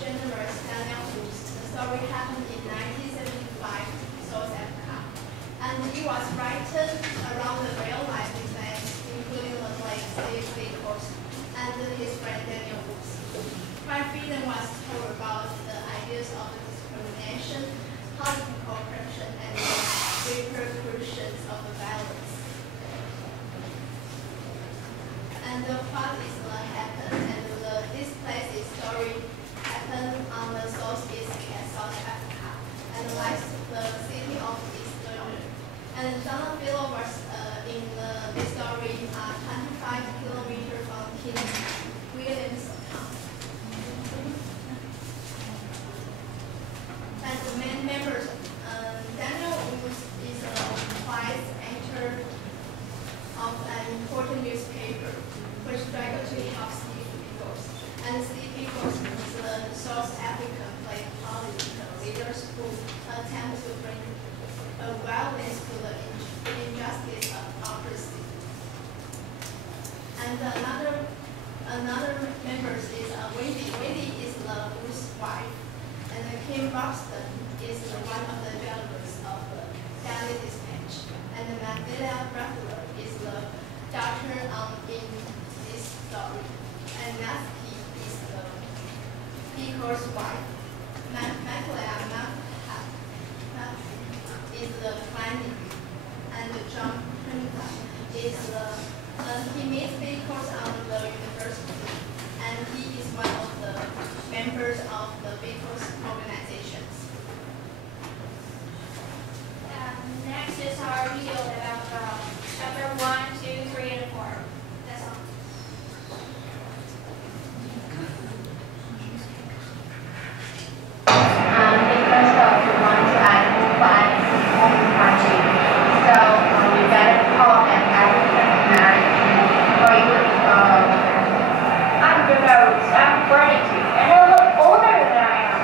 journalist Daniel Booth. The story happened in 1975 in South Africa, and it was written around the real life events, including the late Steve Coast and his friend Daniel Booth. Cry Freedom was told about the ideas of discrimination, political corruption, and the repercussions of the violence. And the plot is what happened, and this place's story happened on the southeast of South Africa, and lies the city of East London. And Donald was in this story 25 kilometers from King William's town. And the main members, Daniel Booth is a vice editor of an important newspaper, which struggled to help Steve Biko's. And Steve Biko's was the South African political leaders who attempt to bring violence to the injustice of oppression. And another member is Wendy. Wendy is the Booth's wife, and Kim Buxton is one of the journalists of the Daily Dispatch, and Magdalena Bradford is the daughter in this story, and Nancy is the Biko's wife. Magdalena is the planning, and John Printa is he meets Biko's on the university, and he is one of the members of the Biko's organizations. Next is our video about chapter 1, 2, 3, and 4. That's all. Because we want to add more fun and party. So we better call them African American or even I'm Rose. I'm 42 and I look older than I am.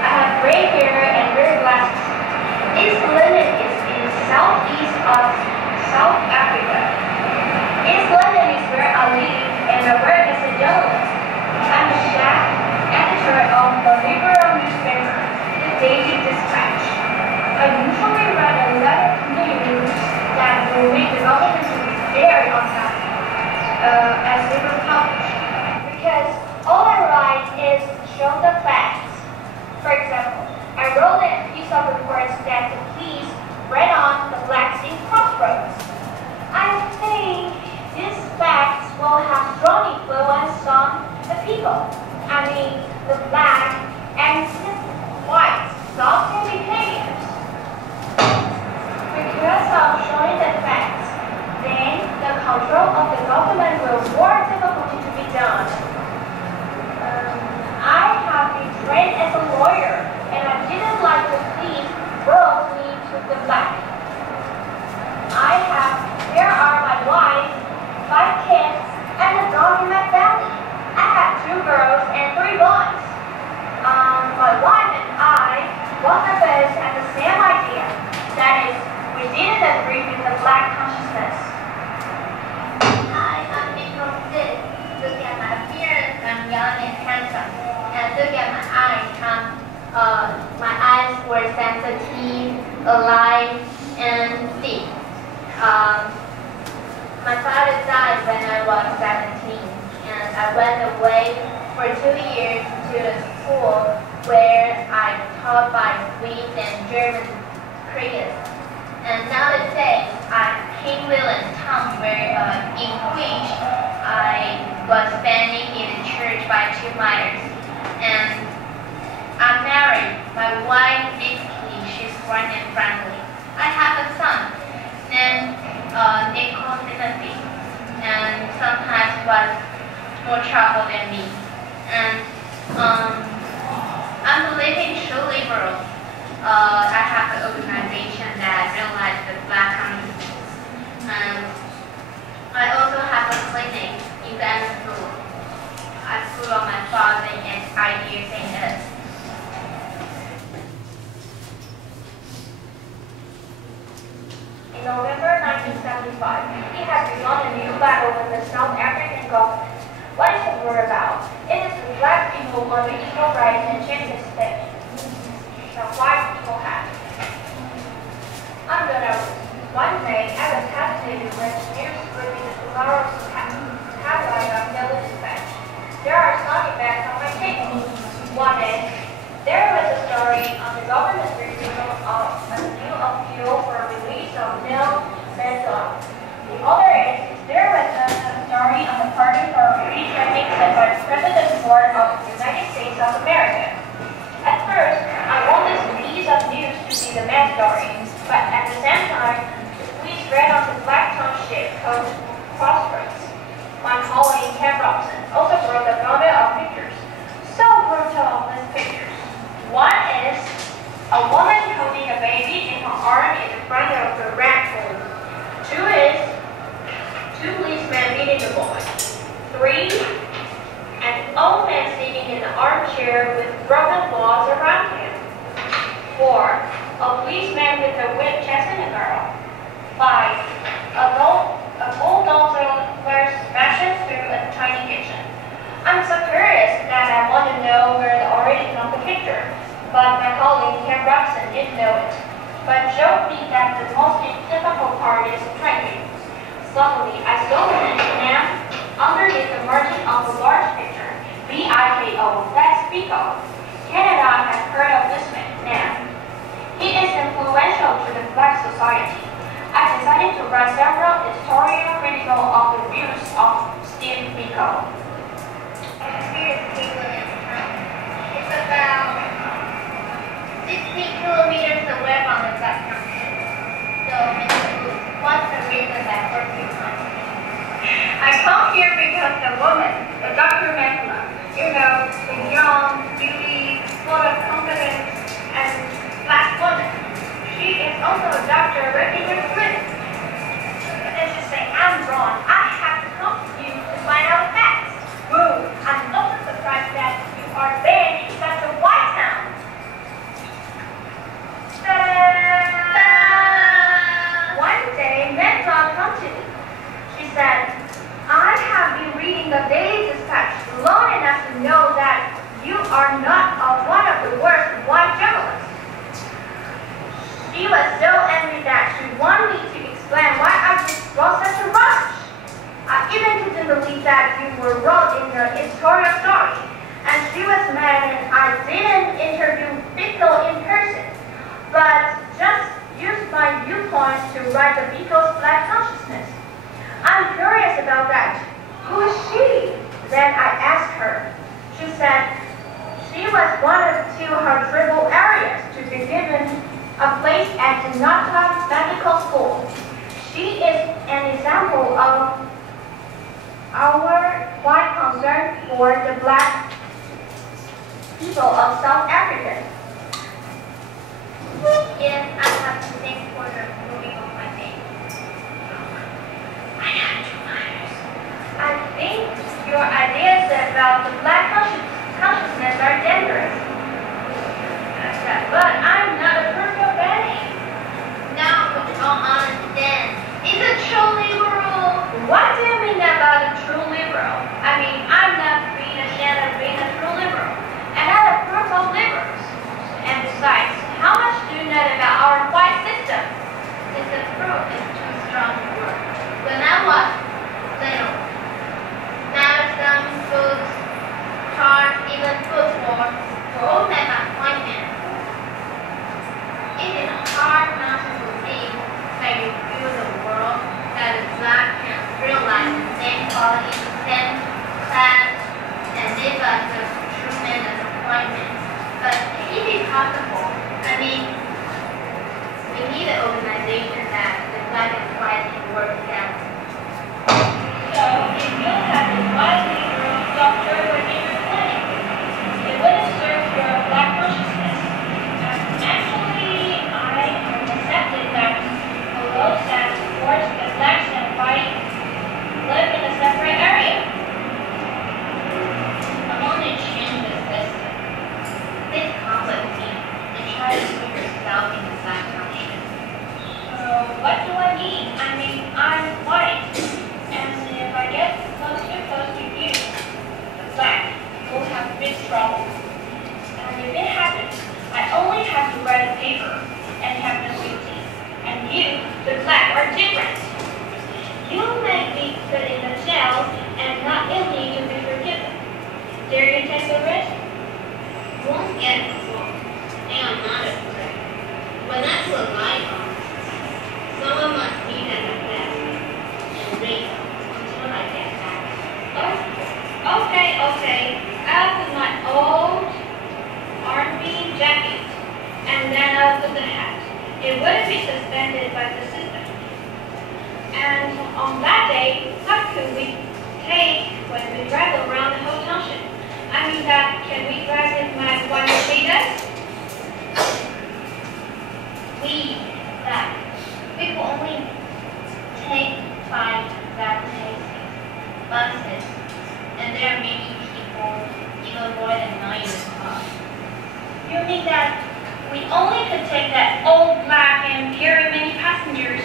I have gray hair and wear glasses. East London is in southeast of South Africa. East London is where I live and I work as a journalist. I'm a staff editor of the liberal newspaper, the Daily Dispatch. I usually write a letter to the news that will make the government very unhappy as they were published. Because all I write is show the facts. For example, I wrote a piece of reports that the police ran on the blacks in crossroads. I think these facts will have strong influence on the people. I mean, the black and the white thoughts and behaviors. Because of showing the facts, then the control of the government will more difficult to be done. I have been trained as a lawyer, and I didn't like the police brought me to the black. Here are my wife, 5 kids, and a dog in my family. I have 2 girls and 3 boys. My wife and I, both of us had the same idea. That is, we didn't agree with the black consciousness. Hi, I'm April 6. Look at my appearance, I'm young and handsome. And look at my eyes, my eyes were sensitive, alive, and thick. My father died when I was 17, and I went away for 2 years to the school where I taught by Swiss and German critics. And nowadays, I'm King William's town, where in which I was standing in the church by 2 miles. And I'm married. My wife, Vicky, she's warm and friendly. I have a son named Nicole Timothy, and sometimes was more trouble than me. And I'm believing true liberal. I have an organization that realizes the black community. And I also have a clinic in the school. I put on my thoughts and ideas in it. In November 1975, he had begun a new battle with the South African government. What is the war about? It is the black people were equal rights and changes that the white people had. One day, I was fascinated with news with the flowers headline of the dispatch. There are some effects on my table. One is, there was a story on the government's refusal of a new appeal for release of Neil Mandela. The other is, there was a story on the pardon for Richard Nixon by the President Board of the United States of America. At first, I wanted this piece of news to be the main story, but at the same time, the police read on the black township called Crossroads. My colleague Ken Robson also wrote a bundle of pictures. So brutal, these pictures. One is a woman holding a baby in her arm in front of the rat hole. Two is two policemen beating the boy. Three, an old man sitting in an armchair with broken walls around him. Four, a policeman with a whip chasing a girl. Five, a bulldozer smashing through a tiny kitchen. I'm so curious that I want to know where the origin of the picture, but my colleague Ken Robson didn't know it, but showed me that the most difficult part is tracking. Suddenly, I saw the name underneath the margin of the large picture, B-I-K-O, that's Biko. Ken and I have heard of this man. He is influential to the Black society. I decided to write several editorial critical of the views of Steve Biko. It's about 60 kilometers away from the Black country. So what's the reason that we're here? I come here because the woman, the Dr. Mandela, the young, beauty, full of confidence, and black woman. She is also a doctor working with women. But then she say, I'm wrong. I have to come to you to find out facts. Woo! I'm also surprised that you are banned in such a white town. Ta-da! One day, Mandela comes to me. She said, I have been reading the Daily Dispatch long enough to know that you are not one of the worst white journalists. She was so angry that she wanted me to explain why I just wrote such a rubbish. I even didn't believe that you were wrote in the editorial story, and she was mad and I didn't interview Biko in person, but just used my viewpoint to write the Biko's Black consciousness. I'm curious about that. Who is she? Then I asked her. She said she was wanted to her tribal areas to be given a place at the Nata Medical School. She is an example of our white concern for the black people of South Africa. Yes, I have to thank for the moving of my name. I have 2 minors. I think your ideas about the black consciousness are dangerous. I said, but I'm not a perfect Benny. Now we don't understand. It's a true liberal. What do you mean about a true liberal? I mean, I'm not being ashamed of being a true liberal. And I approve of liberals. And besides, how much do you know about our white system? Disapprove is too strong a word. When I was little, now some foods trouble. And if it happens, I only have to write a paper and have no guilty. And you, the black, are different. You may be put in the jail and not guilty to be forgiven. Dare you take the risk? Won't get it wrong. I am not afraid. When I put light on, someone must be at the best and wait until I get back. Oh, okay. I'll put my old army jacket and then I'll put the hat. It wouldn't be suspended by the system. And on that day, what could we take when we drive around the whole township? I mean that, can we drive with my one Mercedes? We will only take 5 taxis, buses, and there are many people, even more than 9 in the car. You mean that we only could take that old black and carry many passengers,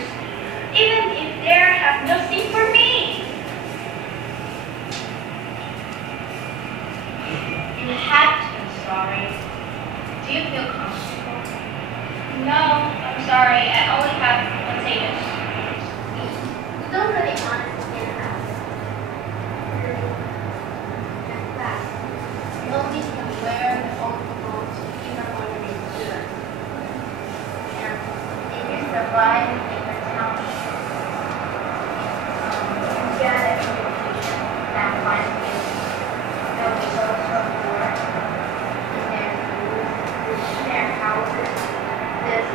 even if there have no seat for me? You have to, sorry. Do you feel comfortable? No, I'm sorry. I only have potatoes. You don't really understand that. In fact, nobody can wear old clothes even when you're good. And if you survive in the township, you get an education that one day they'll be also poor in their food, in their houses, this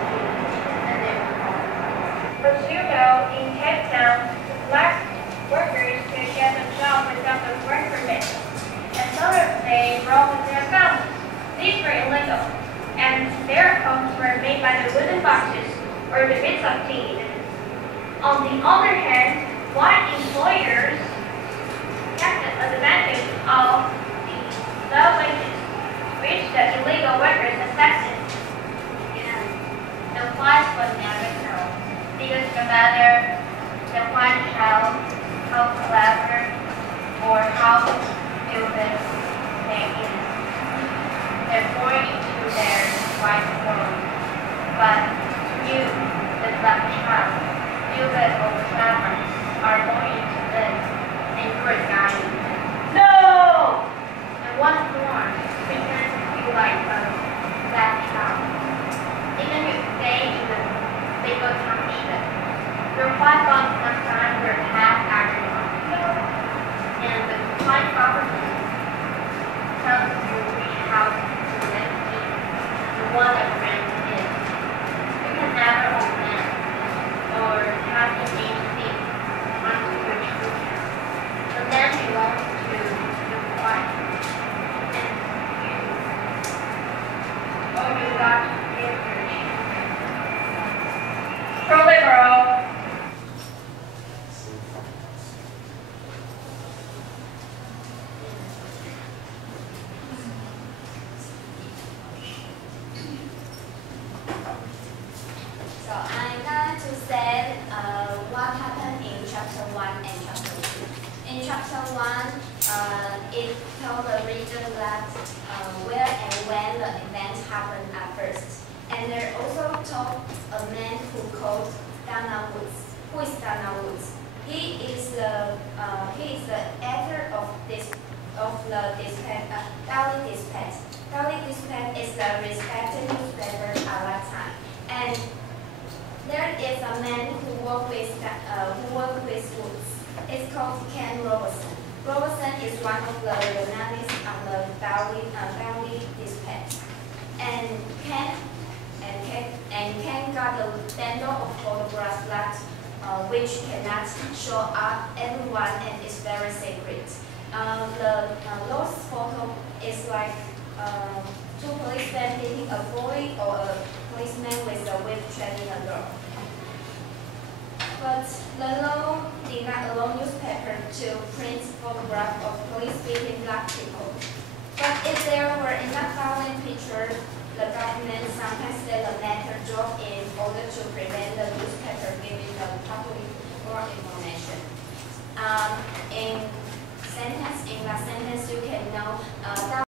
and their homes. But you know, in Cape Town, black workers could get a job without a work permit. And some of they roam with their families. These were illegal. And their homes were made by the wooden boxes or the bits of tin. On the other hand, white employers get the advantage of the low wages, which the illegal workers accepted. And the white would never know, because no matter the white child, how clever or how stupid they is, they're born into their white world. But you, the black child, stupid or clever, are born into this, and you are dying. No! And what's more, pretend you like a black child. Even if they in the legal township, your white boss sometimes will have everyone. And the white property tells you which house to live in and what a friend is. You can never own land or have an agency onto your children. The land belongs to the white and you. Or you got to give your children. Pro-liberal. So I'm going to say what happened in chapter 1 and chapter 2. In chapter 1, it tells the reader that where and when the event happened at first. And there also told a man who called Dana Woods. Who is Dana Woods? He is the editor of the Dispatch, Daily Dispatch. Daily Dispatch is the respected newspaper at that time. And there is a man who worked with Woods. It's called Ken Robertson. Robertson is one of the journalists on the Daily Dispatch. And Ken got a bundle of photographs that which cannot show up everyone and is very secret. The lost photo is like 2 policemen hitting a boy or a policeman with a whip trailing a girl. But the law did not allow newspaper to print photographs of police beating black people. But if there were enough violent pictures, the government sometimes let the matter drop in order to prevent the newspaper giving the public more information. In that sentence, you can know